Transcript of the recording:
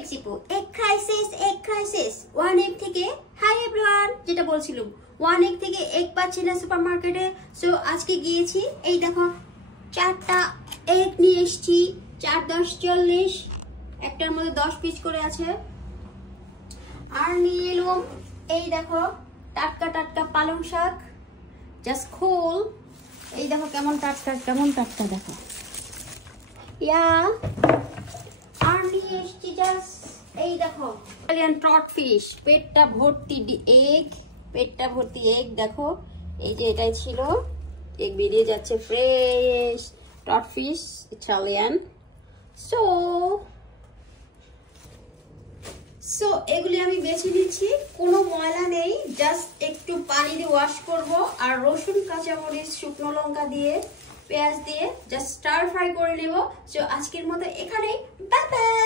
Mexico egg crisis 1 egg থেকে hi everyone যেটা বলছিলাম 1 এগ থেকে এগ পাচ্ছি না সুপারমার্কেটে সো আজকে গিয়েছি এই দেখো 4টা এগ নিয়ে এসেছি 4 10 40 একটার মধ্যে 10 পিস করে আছে আর নিয়ে এলাম এই দেখো টাটকা টাটকা পালং শাক জাস্ট খোল এই দেখো কেমন টাটকা দেখো ইয়া আর নিয়ে এসেছি জাস্ট এই দেখো ইটালিয়ান ট্রট ফিশ পেটটা ভর্তি এগ দেখো এই যে এটাই ছিল এগ বেরিয়ে যাচ্ছে fresh Trott fish Italian so এগুলি আমি বেছে নিচ্ছি কোনো ময়লা নেই জাস্ট একটু পানি দিয়ে ওয়াশ করব আর রসুন কাঁচামরিচ শুকনো লঙ্কা দিয়ে পেঁয়াজ দিয়ে জাস্ট স্টার ফ্রাই করে নেব সো আজকের মতো এখানেই বাই বাই